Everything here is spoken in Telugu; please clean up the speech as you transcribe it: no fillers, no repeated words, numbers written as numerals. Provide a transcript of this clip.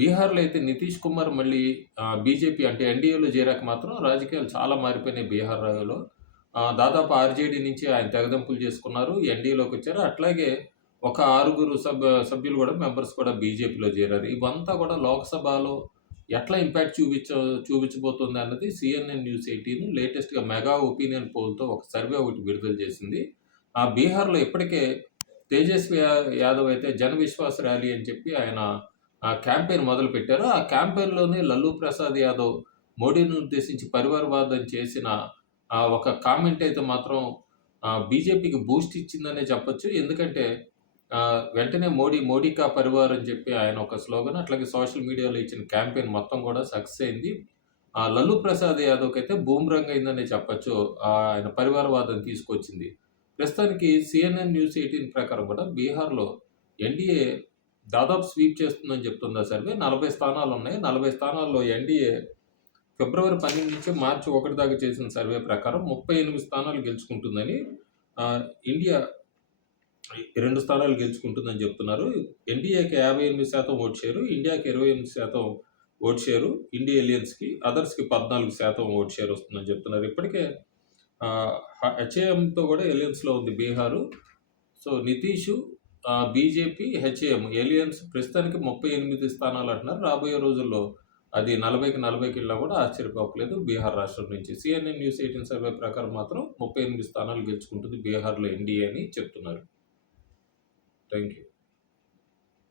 బీహార్‌లో అయితే నితీష్ కుమార్ మళ్ళీ బీజేపీ అంటే ఎన్‌డీఏలో చేరాక మాత్రం రాజకీయాలు చాలా మారిపోయినాయి బీహార్‌లో. దాదాపు ఆర్‌జేడీ నుంచి ఆయన తెగదెంపులు చేసుకున్నారు. ఎన్‌డీఏలోకొచ్చారు. అట్లాగే ఒక 6గురు సభ్యులు కూడా మెంబర్స్ కూడా బీజేపీలో చేరారు. ఇవంతా కూడా లోక్‌సభలో ఎట్లా ఇంపాక్ట్ చూపించబోతుంది అన్నది సీఎన్ఎన్ న్యూస్ 18 లేటెస్ట్‌గా మెగా ఒపీనియన్ పోల్‌తో ఒక సర్వే ఒకటి విడుదల చేసింది. బీహార్‌లో ఇప్పటికే తేజస్వి యాదవ్ అయితే జన విశ్వాస్ ర్యాలీ అని చెప్పి ఆయన క్యాంపెయిన్ మొదలుపెట్టారు. ఆ క్యాంపెయిన్‌లోనే లల్లూ ప్రసాద్ యాదవ్ మోడీని ఉద్దేశించి పరివారవాదం చేసిన ఒక కామెంట్ అయితే మాత్రం బీజేపీకి బూస్ట్ ఇచ్చిందనే చెప్పొచ్చు. ఎందుకంటే వెంటనే మోడీ కా పరివార్ అని చెప్పి ఆయన ఒక స్లోగన్ అట్లాగే సోషల్ మీడియాలో ఇచ్చిన క్యాంపెయిన్ మొత్తం కూడా సక్సెస్ అయింది. లల్లూ ప్రసాద్ యాదవ్‌కైతే బూమరంగ్ అయిందనే చెప్పొచ్చు. ఆయన పరివారవాదం తీసుకొచ్చింది. ప్రస్తుతానికి సీఎన్ఎన్ న్యూస్ 18 ప్రకారం కూడా బీహార్‌లో ఎన్‌డీఏ దాదాపు స్వీప్ చేస్తుందని చెప్తుంది ఆ సర్వే. 40 స్థానాలున్నాయి. 40 స్థానాల్లో ఎన్‌డీఏ ఫిబ్రవరి 12 నుంచి మార్చి 1 దాకా చేసిన సర్వే ప్రకారం 38 స్థానాలు గెలుచుకుంటుందని ఇండియా 2 స్థానాలు గెలుచుకుంటుందని చెప్తున్నారు. ఎన్‌డీఏకి 58% ఓట్ షేరు, ఇండియాకి 28% ఓట్ షేరు, ఇండియా ఎలియన్స్‌కి, అదర్స్‌కి 14% ఓట్ షేర్ వస్తుందని చెప్తున్నారు. ఇప్పటికే హెచ్ఏఎంతో కూడా ఎలియన్స్‌లో ఉంది Bihar. So, Nitish, BJP, HAM alliance ప్రస్తుతానికి 38 స్థానాలు అంటున్నారు. రాబోయే రోజుల్లో అది 40కి 40కి వెళ్ళినా కూడా ఆశ్చర్యపోకలేదు బీహార్ రాష్ట్రం నుంచి. సీఎన్ఎన్ న్యూస్ 18 సర్వే ప్రకారం మాత్రం 38 స్థానాలు గెలుచుకుంటుంది బీహార్‌లో ఎన్‌డీఏ అని చెప్తున్నారు. Thank you.